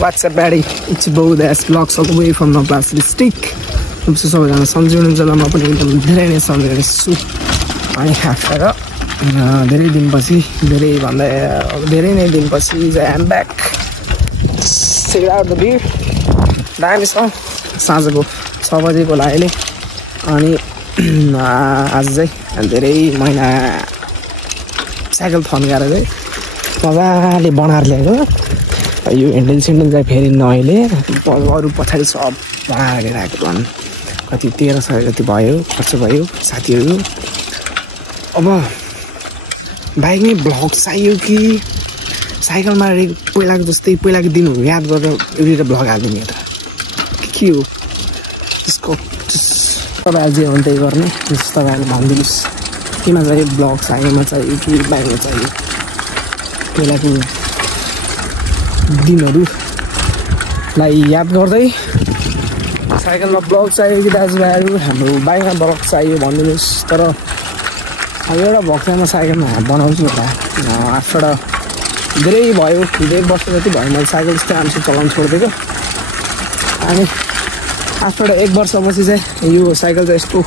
What's up, buddy? It's Bo that's vlogs all the way from Navlas district. I'm so sorry, I'm so sorry. I'm so I have I'm back. Check out the view. Time is on. Sazago. 6 बजेको लागि अनि आज चाहिँ धेरै महिना cycle थन्काएर चाहिँ मजाले बनाएर ल्याएको यो ह्यान्डल सेन्डल चाहिँ फेरि नअहिले अरू पछाडि सब बनाएर राखेको भन् कति 1300 जति भयो खर्च भयो साथीहरू अब बाइकमै ब्लग चाहियो कि साइकलमा पहिलाको जस्तै पहिलाको दिनहरू याद गरेर एउटा ब्लग हाल्दिने त के हो त्यसको तपाईँहरू जे हुन्छ त्यही गर्ने जस्तो तपाईँहरूले भनिदिनुहोस् केमा चाहियो ब्लग साइकलमा चाहियो कि बाइकमा चाहियो पहिलाको दिनहरूलाई याद गर्दै साइकलमा ब्लग चाहियो कि दाजुभाइहरू हाम्रो बाइकमा ब्लग चाहियो भनिदिनुहोस् तर एउटा भ्लग चाहिँ म साइकलमा बनाउँछु होला आफ्टर धेरै भयो 1 वर्ष जति भयो मैले साइकल यस्तै आमसु चलाउनु छोडिदिएको अनि आफ्टर 1 वर्षपछि चाहिँ यो साइकल चाहिँ यस्तो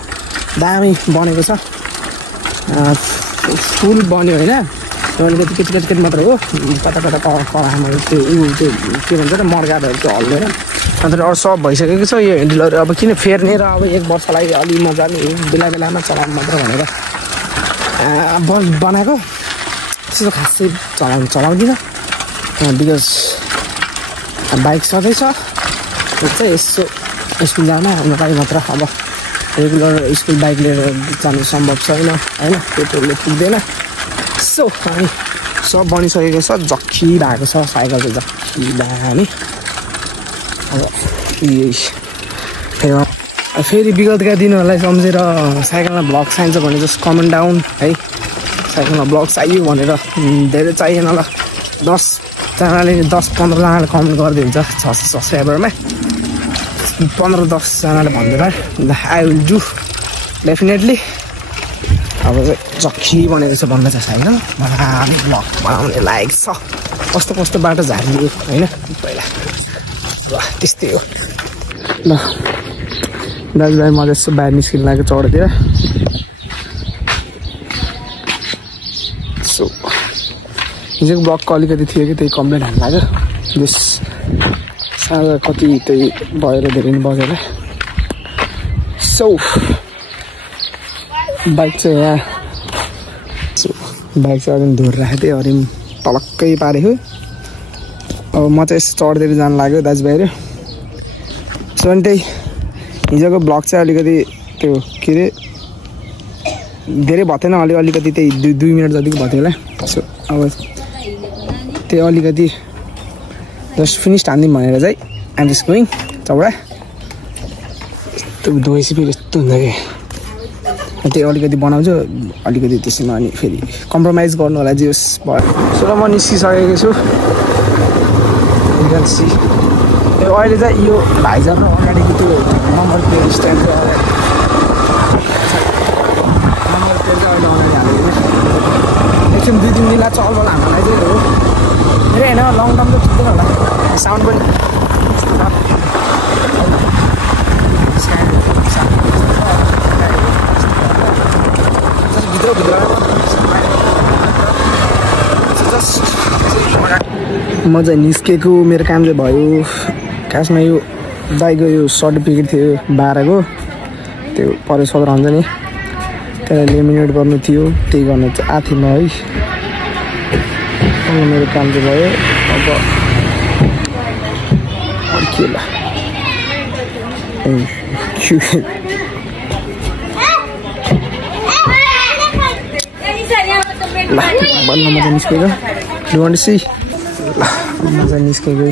दामी बनेको छ फुल बन्यो होइन अलिकति केटी मात्र हो कता कडामा त्यो के भन्छ त मर्काहरू त्यो हल्लेर अन्त अरू सब भइसकेको छ यो ह्यान्डलहरू अब किन फेर्ने र अब 1 वर्षलाई अलि मजाले बेला चलाउनु मात्र भनेर बनाएको त्यस्तो खासै चलाउँदिनँ बिकज बाइक सधैँ छ त्यो चाहिँ यसो स्कुल जान हाम्रो लागि मात्र अब रेगुलर स्कुल बाइक लिएर जानु सम्भव छैन होइन पेट्रोलले पुग्दैन सो अनि सब बनिसकेको छ जक्खी भएको छ साइकल चाहिँ जक्खी दामी अब फेरि विगतका दिनहरूलाई सम्झेर साइकलमा ब्लग चाहिन्छ भने जस्ट कमेन्ट डाउन है साइकलमा ब्लग चाहियो भनेर धेरै चाहिएन ल 10जनाले 10-15 जनाले कमेन्ट गरिदियो हुन्छ 600 सब्सक्राइबरमा 15-10 जनाले भनिदिएर आई विल डु डेफिनेटली अब जक्खी बनेको छ भन्दा चाहिँ साइकल मजाले ब्लग बनाउने लायक छ कस्तो बाटो झारियो होइन पहिला त्यस्तै हो ल दाजुभाइ म जस्तो बाहिर निस्किनु लाग्यो चौरतिर सो हिजोको ब्लगको अलिकति थियो कि त्यही कम्प्लेन हाल्नु लाग्यो जस साँझ कति त्यही भएर धेरै नै बजेर सो बाइक चाहिँ यहाँ बाइक चाहिँ अलिक धुर राखेको थिएँ अरिम टलक्कै पारेको अब म चाहिँ यस्तो चढ्दै जानु लाग्यो दाजुभाइहरू सो अनि त्यही हिजोको ब्लग चाहिँ अलिकति त्यो के अरे धेरै भएन अलिकति त्यही 2 मिनट जतिको भएको थियो होला सो अब त्यो अलिकति जस्ट फिनिस्ड हान्दिउँ भनेर चाहिँ आइम जस्ट गोइङ चौडा यस्तो धोएपछि फेरि यस्तो हुन्छ कि त्यही अलिकति बनाउँछु अलिकति त्यसैमा अनि फेरि कम्प्रोमाइज गर्नु होला जे होस् भयो सो र म निस्किसकेको छु अहिले चाहिँ यो भाइजर र अगाडिको त्यो number plate stand number plate चाहिँ अहिले अगाडि हालेको एकछिन 2-3 दिनलाई चलबल हामीलाई चाहिँ हो धेरै होइन लङ टर्म त ठिकै होला साउन्ड पनि म चाहिँ निस्केको मेरो काम चाहिँ भयो खासमा यो दाइको यो सर्टिफिकेट थियो 12 को त्यो परे 17 हुन्छ नि त्यसलाई लेमिनेट गर्नु थियो त्यही गर्न चाहिँ आएको थिएँ म है मेरो काम चाहिँ भयो अब के ल बल्ल मजा निस्केको डुवान्सी ल मजा निस्केको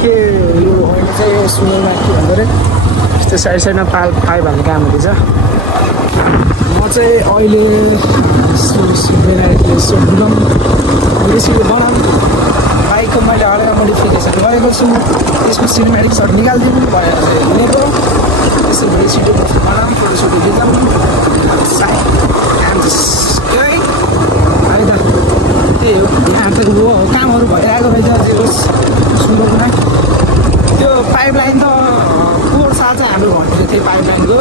के यो अहिले चाहिँ यो सुनेमा के भन्छ अरे यस्तो साइडमा पाइप भन्ने काम हुँदैछ म चाहिँ अहिले बुलम रेसिपी बनाउनु बाइकको मैले हल्का मोडिफिकेसन गरेको छु त्यसको सिनेमेटिक सर्ट निकालिदिनु भनेर चाहिँ हिँडेको त्यसो रेसिपी बनाउनु फोटोसुट खिचाउनु अहिले त त्यही हो यहाँ त कामहरू भइरहेको रहेछ जे होस् सुन्नु नै त्यो पाइपलाइन त पोहोर साल चाहिँ हाम्रो भन्ने थियो पाइपलाइनको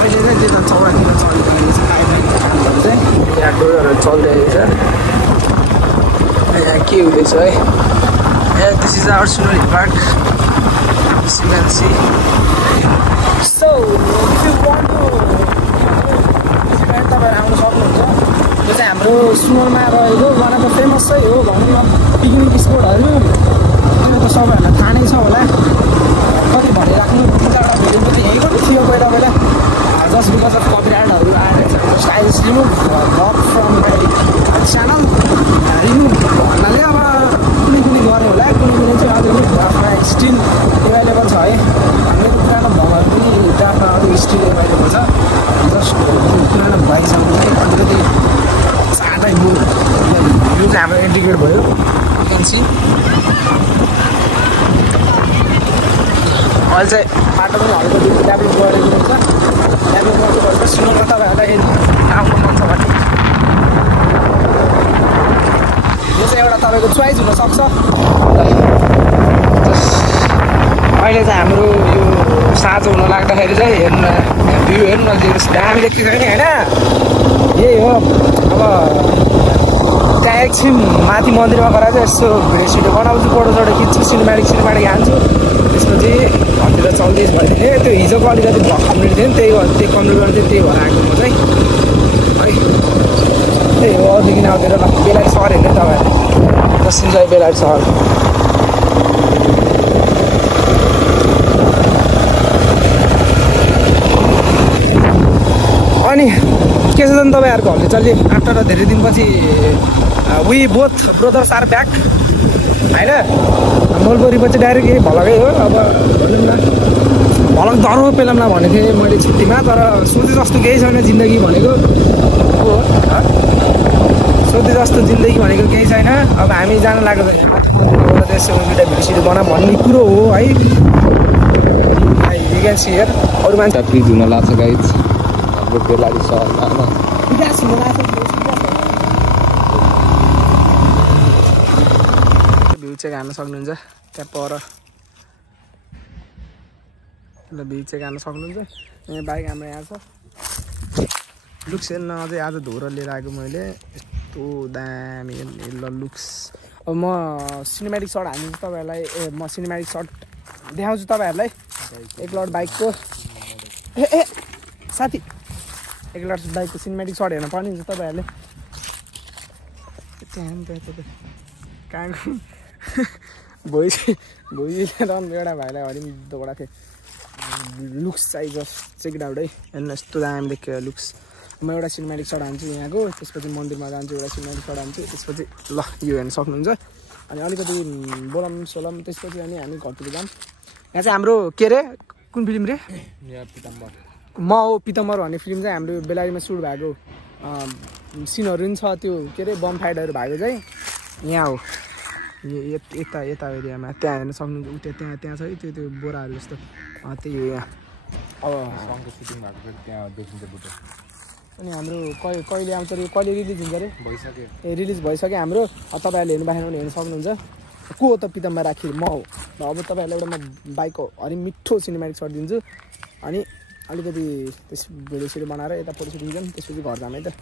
अहिले चाहिँ त्यो त चौडातिर चलिरहेको छ पाइपलाइनको कामहरू चाहिँ यहाँ डोरहरू चलिरहेको छ यहाँ के हुँदैछ है दिस इज आवर सुनरी पार्क सिमेन्सी सो तपाईँहरू आउनु सक्नुहुन्छ यो चाहिँ हाम्रो सुनरमा रहेको वान अफ द फेमस चाहिँ हो भन्नु पिकनिक स्पोटहरू त्यो त सबैहरूलाई थाहा नै छ होला कति भनिराख्नु एउटा भिडियो त यहीँको थियो पहिला जस्ट बिकज अफ कपिराइटहरू आएर stylish remove block from channel remove भन्नाले अब कुनै गऱ्यो होला कुनै चाहिँ अझै स्टिल एभाइलेबल छ है हाम्रो पुरानो भगहरू पनि डाटा अलिक स्टिल एभाइलेबल छ जस्ट पुरानो भइसक्यो भने अलिकति चाँडै यो चाहिँ हाम्रो इन्डिकेट भयो क्यान्सी अहिले चाहिँ बाटो पनि अलिकति डेभलप गरेको हुन्छ डेभलप गर्नुपर्छ सुन्नु तपाईँहरूलाई आउनु मन छ भने यो चाहिँ एउटा तपाईँको चोइस हुनसक्छ अहिले चाहिँ हाम्रो यो साँझ हुन लाग्दाखेरि चाहिँ हेर्नु भ्यू हेर्नु न दामी देख्छ नि होइन यही हो अब त्यहाँ एकछिन माथि मन्दिरमा गएर चाहिँ यसो भिडियो सिडियो बनाउँछु फोटोसोटो खिच्छु सिनेमेटिक हाल्छु त्यसपछि घरतिर चल्दैछ भने त्यो हिजोको अलिकति भ्लग कम्प्लिट थियो नि त्यही कम्प्लिट गर्नु चाहिँ त्यही भएर आएको म चाहिँ है त्यही हो अरूदेखि आउँदैन ल बेलायत सहर हेर्ने तपाईँहरू जस्ट इन्जोय बेलायत सहर अनि के छ त तपाईँहरूको हल्ले चल्ली आफ्टर धेरै दिनपछि we both brothers are back होइन मोलबोरीपछि डाइरेक्ट यही भलकै हो अब भनौँ न भलक दरो पेलाउँला भनेको थिएँ मैले छुट्टीमा तर सोचे जस्तो केही छैन जिन्दगी भनेको हो सोचे जस्तो जिन्दगी भनेको केही छैन अब हामी जान लाग्यो भने त्यसो दुइटा भिडियो सिडियो बनाऊँ भन्ने कुरो हो है यु क्यान सी हियर अरू मान्छे फ्रिज हुन लाग्छ गाइज हाम्रो बेलारी सहरमा भ्यू चेक हान्न सक्नुहुन्छ त्यहाँ पर ल भ्यू चेक हान्न सक्नुहुन्छ यहाँ बाइक हाम्रो यहाँ छ लुक्स हेर्न अझै आज धोरो लिएर आएको मैले यस्तो दामी ल लुक्स अब म सिनेमेटिक सर्ट हानिदिन्छु तपाईँहरूलाई म सिनेमेटिक सर्ट देखाउँछु तपाईँहरूलाई एक लट बाइकको ए साथी एक लट बाइकको सिनेमेटिक सर्ट हेर्न पर्ने हुन्छ तपाईँहरूले कहाँको भोइसले एउटा भाइलाई हरिम दौडा थिएँ लुक्स चाहिँ जस्ट चेक इट आउट है हेर्नु यस्तो दामी देखियो लुक्स म एउटा सिनेमेटिक सट हान्छु यहाँको त्यसपछि मन्दिरमा जान्छु एउटा सिनेमेटिक सट हान्छु त्यसपछि ल यो हेर्न सक्नुहुन्छ अनि अलिकति बोलम सोलम त्यसपछि अनि हामी घरतिर जाऊँ यहाँ चाहिँ हाम्रो के अरे कुन फिल्म रे म हो पितम्बर भन्ने फिल्म चाहिँ हाम्रो बेलारीमा सुट भएको सिनहरू पनि छ त्यो के अरे बम फाइटहरू भएको चाहिँ यहाँ हो यता एरियामा त्यहाँ हेर्न सक्नुहुन्छ त्यहाँ छ है त्यो बोराहरू जस्तो त्यही हो यहाँ सङको सुटिङ भएको त्यहाँ देखिन्छ बुटो अनि हाम्रो कहिले आउँछ अरे कहिले रिलिज हुन्छ अरे भइसक्यो ए रिलिज भइसक्यो हाम्रो तपाईँहरूले हेर्नु बाहिर हेर्न सक्नुहुन्छ को हो त पितम्बर आखिर म हो र अब तपाईँहरूलाई एउटा म बाइकको अलि मिठो सिनेमेटिक सट दिन्छु अनि अलिकति त्यस भिडियो सिडियो बनाएर यता फोटो सुटिङ जाऊँ त्यसपछि घर जाऊँ है त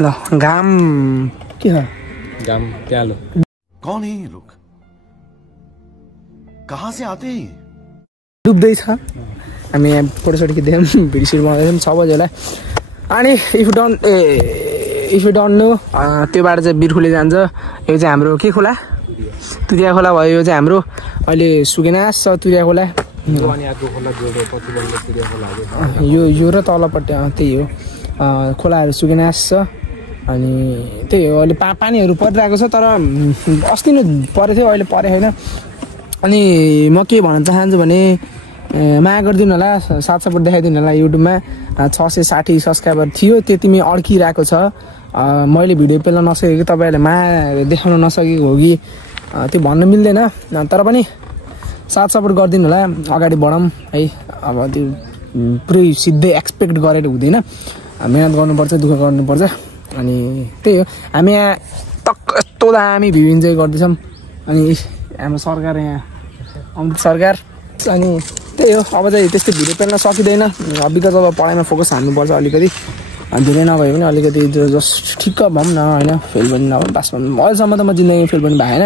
ल घाम के छ घाम प्यालो कौन है ये लोग कहाँ से आते हैं डुब्दैछ हामी यहाँ फोटोसोटो खिच्दैछौँ भिडियो सिडियो बनाउँदैछौँ 6 बजी होला अनि इफ यु डोन्ट नो त्यो बाटो चाहिँ बिरखुले जान्छ यो चाहिँ हाम्रो के खोला तुरिया खोला भयो यो चाहिँ हाम्रो अहिले सुकेनास छ तुरिया खोला यो र तलपट्टि त्यही हो खोलाहरू सुकेनास छ अनि त्यही हो अहिले पानीहरू परिरहेको छ तर अस्ति नै परेको थियो अहिले परे छैन अनि म के भन्न चाहन्छु भने माया गरिदिनु होला साथ सपोर्ट देखाइदिनु होला युट्युबमा 660 सब्सक्राइबर थियो त्यतिमै अड्किरहेको छ मैले भिडियो पेल्न नसकेको तपाईँहरूले माया देखाउन नसकेको हो कि त्यो भन्न मिल्दैन तर पनि साथ सपोर्ट गरिदिनु होला अगाडि बढौँ है अब त्यो पुरै सिधै एक्सपेक्ट गरेर हुँदैन मेहनत गर्नुपर्छ दुःख गर्नुपर्छ अनि त्यही हो हामी यहाँ टक्क यस्तो दामी भ्यू इन्जोय गर्दैछौँ अनि हाम्रो सरकार यहाँ अमित सरकार अनि त्यही हो अब चाहिँ त्यस्तै भिडियो पेल्न सकिँदैन विगत अब पढाइमा फोकस हान्नुपर्छ अलिकति धेरै नभए पनि अलिकति जस्ट ठिक्क भनौँ न होइन फेल पनि नभए पास पनि अहिलेसम्म त म जिन्दगी फेल पनि भएन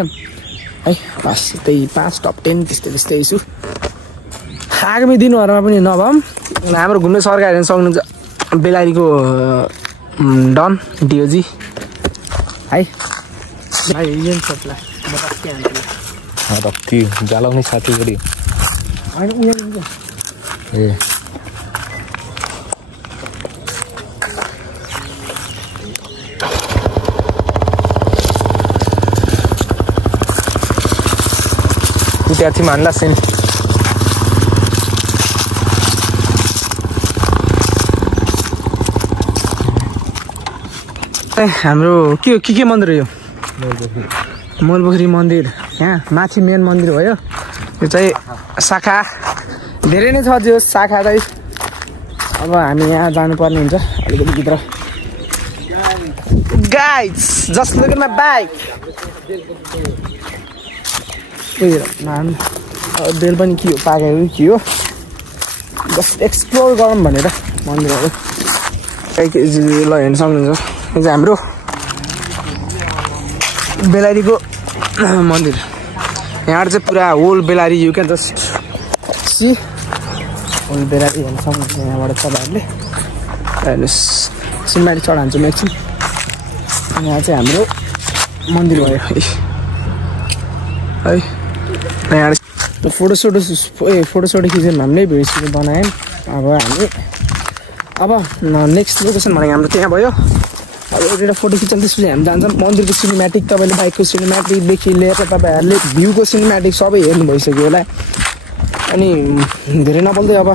है बस त्यही 5 टप 10 त्यस्तै छु आगामी दिनहरूमा पनि नभम हाम्रो घुम्ने सरकार हेर्न सक्नुहुन्छ बेलारीको डन डिओजी है भाइ इन्जन सप्ला म रक्की हान्छु रक्की जलाउने साथी गरी होइन उयो ए विद्यार्थी मान्ला सिन हाम्रो के मन्दिर हो यो मोलपोखरी मन्दिर यहाँ माथि मेन मन्दिर भयो यो चाहिँ शाखा धेरै नै छ त्यो शाखा चाहिँ अब हामी यहाँ जानुपर्ने हुन्छ अलिकति भित्र guys just look at my bike bell पनि के हो पाकेको के हो जस्ट एक्सप्लोर गरौँ भनेर मन्दिरहरू ल हेर्न सक्नुहुन्छ यो चाहिँ हाम्रो बेलारीको मन्दिर यहाँ चाहिँ पुरा होल बेलारी you can just see Phulbera हेर्न सक्नुहुन्छ यहाँबाट तपाईँहरूले हेर्नुहोस् सिनेमेटिक चढान्छु म एकछिन यहाँ चाहिँ हाम्रो मन्दिर भयो है यहाँ फोटोसोटो खिच्यौँ हामीले भिडियो सिडियो बनायौँ अब नेक्स्ट लोकेसन भनेको हाम्रो त्यहाँ भयो अब एउटा फोटो खिच्यौँ त्यसपछि हामी जान्छौँ मन्दिरको सिनेमेटिक तपाईँले बाइकको सिनेमेटिकदेखि लिएर तपाईँहरूले भ्यूको सिनेमेटिक सबै हेर्नु भइसक्यो होला अनि धेरै नबोल्दै अब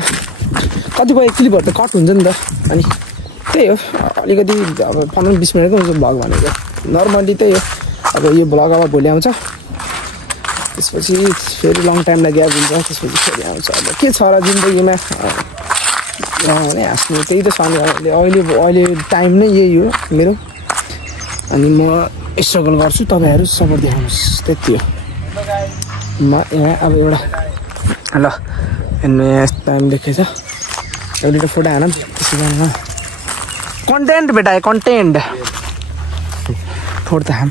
कतिपय क्लिपहरू त कट हुन्छ नि त अनि त्यही हो अलिकति अब 15-20 मिनटको हुन्छ भ्लग भनेको नर्मली त्यही हो अब यो भ्लग अब भोलि आउँछ त्यसपछि फेरि लङ टाइमलाई ग्याप हुन्छ त्यसपछि फेरि आउँछ अब के छ र जिन्दगीमा भने हाँस्नु त्यही त छ नि अहिले टाइम नै यही हो मेरो अनि म स्ट्रगल गर्छु तपाईँहरू सपोर्ट देखाउनुहोस् त्यति हो म यहाँ अब एउटा ल हेर्नु यहाँ टाइम देखेछ एउटा फोटो हानौँ त्यसै जानु कन्टेन्ट बेटा कन्टेन्ट फोटो त हाम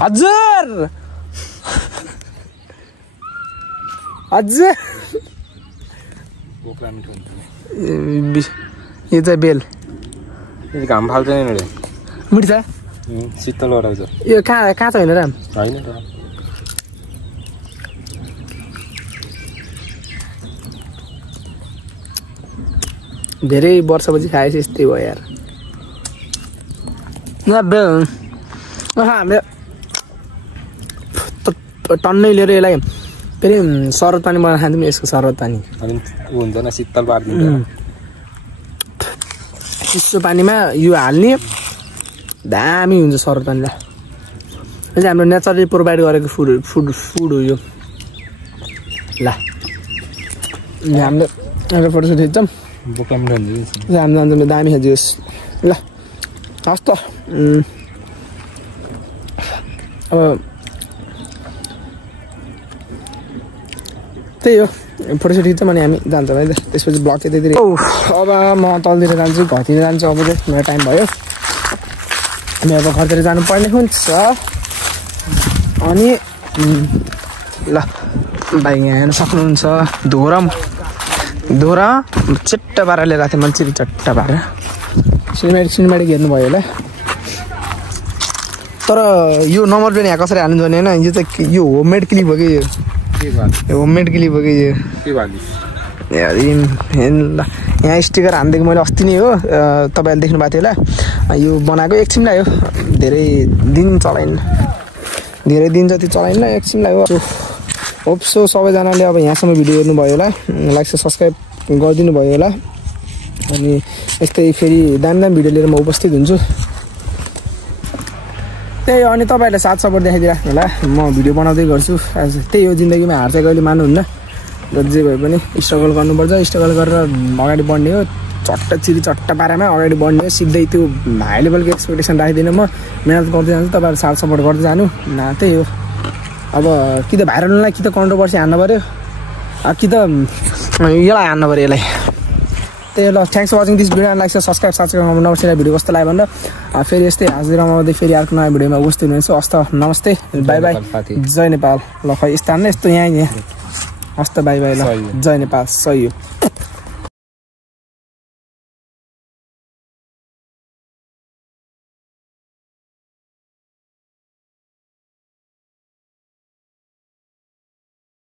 हजुर यो चाहिँ बेल घाम फाल्छ नि मैले मिठो छ शीतल गराउँछ यो कहाँ छ होइन र होइन त धेरै वर्षपछि खाएपछि यस्तै भयो यार हामीले टन्नै लिएर यसलाई फेरि शरबत पानी बनाएर खान्थ्यौँ यसको शरबत पानी हुन्छ न शीतल पारिदिन्छ चिसो पानीमा यो हाल्ने दामी हुन्छ शरबत पानीलाई यो चाहिँ हाम्रो नेचरली प्रोभाइड गरेको फुड हो यो ल हामीले एउटा फोटो खिच्छौँ हामी जान्छौँ दामी खाइदियोस् ल हस् त अब त्यही हो फोटोसोटो खिच्छौँ अनि हामी जान्छौँ है त त्यसपछि ब्लग चाहिँ त्यति अब म तलतिर जान्छु घरतिर जान्छु अब चाहिँ मेरो टाइम भयो अनि अब घरतिर जानुपर्ने हुन्छ अनि ल बाइक यहाँ हेर्न सक्नुहुन्छ धोरा चिट्टा पारेर लिएर थिएँ मान्छे चट्टा पारेर सिनेमेटिक हेर्नुभयो होला तर यो नम्बर पनि यहाँ कसरी हाल्नु जाने होइन यो चाहिँ यो होममेड क्लिप हो कि यो होममेड क्लिप हो कि यो यहाँ स्टिकर हानिदिएको मैले अस्ति नै हो तपाईँहरूले देख्नु भएको थियो होला यो बनाएको एकछिन लाग्यो धेरै दिन जति चलाइन एकछिन लाग्यो होप सो सबैजनाले अब यहाँसम्म भिडियो हेर्नुभयो होला लाइक सब्सक्राइब गरिदिनु भयो होला अनि यस्तै फेरि दामी भिडियो लिएर म उपस्थित हुन्छु त्यही हो अनि तपाईँहरूले साथ सपोर्ट देखाइदिइराख्नु होला म भिडियो बनाउँदै गर्छु त्यही हो जिन्दगीमा हार चाहिँ कहिले मान्नुहुन्न र जे भए पनि स्ट्रगल गर्नुपर्छ स्ट्रगल गरेर अगाडि बढ्ने हो चट्टा पारामा अगाडि बढ्ने हो सिधै त्यो हाई लेभलको एक्सपेक्टेसन राखिदिनँ म मिहिनेत गर्दै जान्छु तपाईँहरू साथ सपोर्ट गर्दै जानु त्यही हो अब कि त भाइरललाई कि त कन्ट्रोभर्सी हान्नु पऱ्यो कि त यसलाई हान्नु पऱ्यो यसलाई त्यही ल thanks for watching this video like subscribe नबिर्सिनु भिडियो कस्तो लाग्यो भन्दा फेरि यस्तै हाजिर रमाउँदै फेरि अर्को नयाँ भिडियोमा उपस्थित हुनेछु हस्त नमस्ते बाई बाई जय नेपाल ल खै यस्तो हान्ने यस्तो यहाँ हस्त बाई बाई ल जय नेपाल सही हो